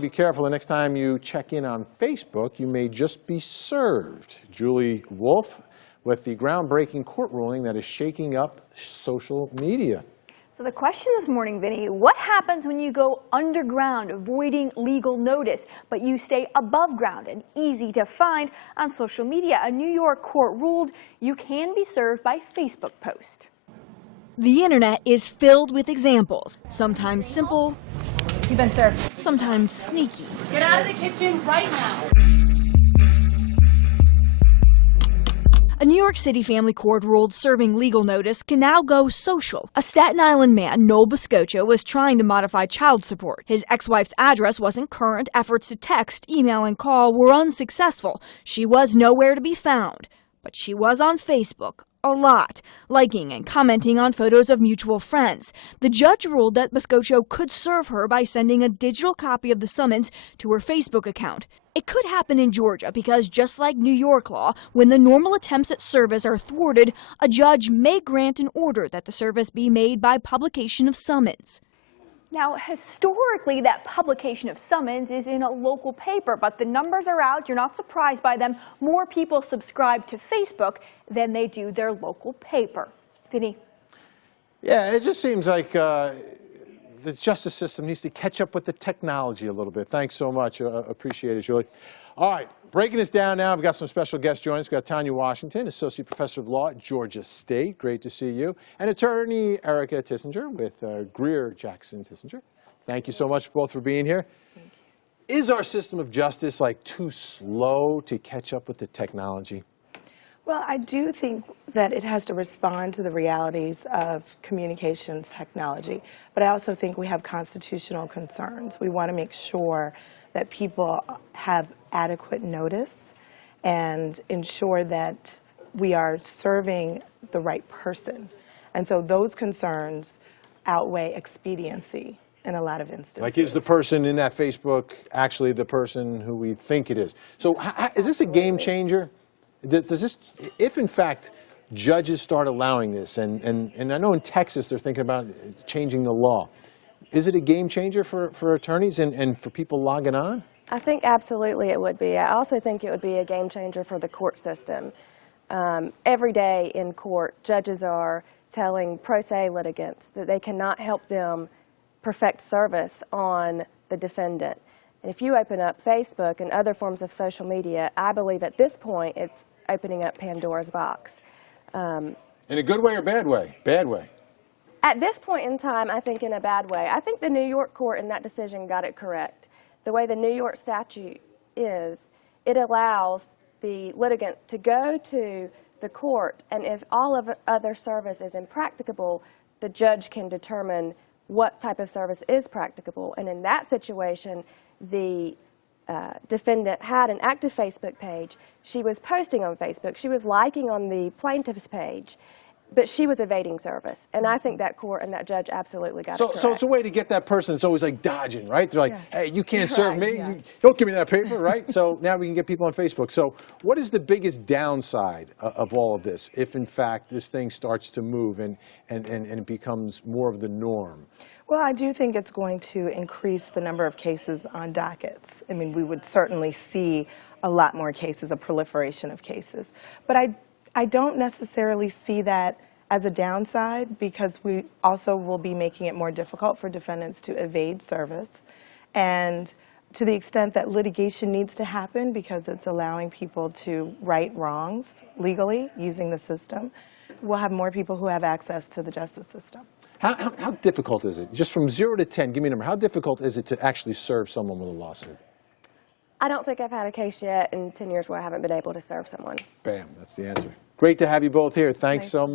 Be careful the next time you check in on Facebook, you may just be served. Julie Wolf with the groundbreaking court ruling that is shaking up social media. So the question this morning, Vinny, what happens when you go underground avoiding legal notice, but you stay above ground and easy to find on social media? A New York court ruled you can be served by Facebook post. The internet is filled with examples, sometimes simple, You've been served. sometimes sneaky. Get out of the kitchen right now. A New York City family court ruled serving legal notice can now go social. A Staten Island man, Noel Biscoccio, was trying to modify child support. His ex-wife's address wasn't current. Efforts to text, email, and call were unsuccessful. She was nowhere to be found. But she was on Facebook a lot, liking and commenting on photos of mutual friends. The judge ruled that Biscoccio could serve her by sending a digital copy of the summons to her Facebook account. It could happen in Georgia because, just like New York law, when the normal attempts at service are thwarted, a judge may grant an order that the service be made by publication of summons. Now, historically, that publication of summons is in a local paper, but the numbers are out. You're not surprised by them. More people subscribe to Facebook than they do their local paper. Vinny? Yeah, it just seems like the justice system needs to catch up with the technology a little bit. Thanks so much. Appreciate it, Julie. All right, breaking this down now. We've got some special guests joining us. We've got Tanya Washington, Associate Professor of Law at Georgia State. Great to see you. And attorney Erica Tissinger with Greer Jackson Tissinger. Thank you so much both for being here. Is our system of justice like too slow to catch up with the technology? Well, I do think that it has to respond to the realities of communications technology, but I also think we have constitutional concerns. We want to make sure that people have adequate notice and ensure that we are serving the right person. And so those concerns outweigh expediency in a lot of instances. Like, is the person in that Facebook actually the person who we think it is? So is this a game changer? Does this, if in fact judges start allowing this, and I know in Texas they're thinking about changing the law, is it a game changer for attorneys and for people logging on? I think absolutely it would be. I also think it would be a game changer for the court system. Every day in court, judges are telling pro se litigants that they cannot help them perfect service on the defendant. And if you open up Facebook and other forms of social media, I believe at this point it's opening up Pandora's box. In a good way or bad way? Bad way. At this point in time, I think in a bad way. I think the New York court in that decision got it correct. The way the New York statute is, it allows the litigant to go to the court, and if all of other service is impracticable, the judge can determine what type of service is practicable. And in that situation, the defendant had an active Facebook page. She was posting on Facebook. She was liking on the plaintiff's page, but she was evading service. And I think that court and that judge absolutely got it correct. So it's a way to get that person that's always like dodging, right? They're like, yes. Hey, you can't serve me. Yeah. Don't give me that paper, right? So now we can get people on Facebook. So what is the biggest downside of all of this if, in fact, this thing starts to move and it becomes more of the norm? Well, I do think it's going to increase the number of cases on dockets. I mean, we would certainly see a lot more cases, a proliferation of cases. But I don't necessarily see that as a downside, because we also will be making it more difficult for defendants to evade service. And to the extent that litigation needs to happen because it's allowing people to right wrongs legally using the system, we'll have more people who have access to the justice system. How difficult is it? Just from 0 to 10, give me a number. How difficult is it to actually serve someone with a lawsuit? I don't think I've had a case yet in 10 years where I haven't been able to serve someone. Bam, that's the answer. Great to have you both here. Thanks so much.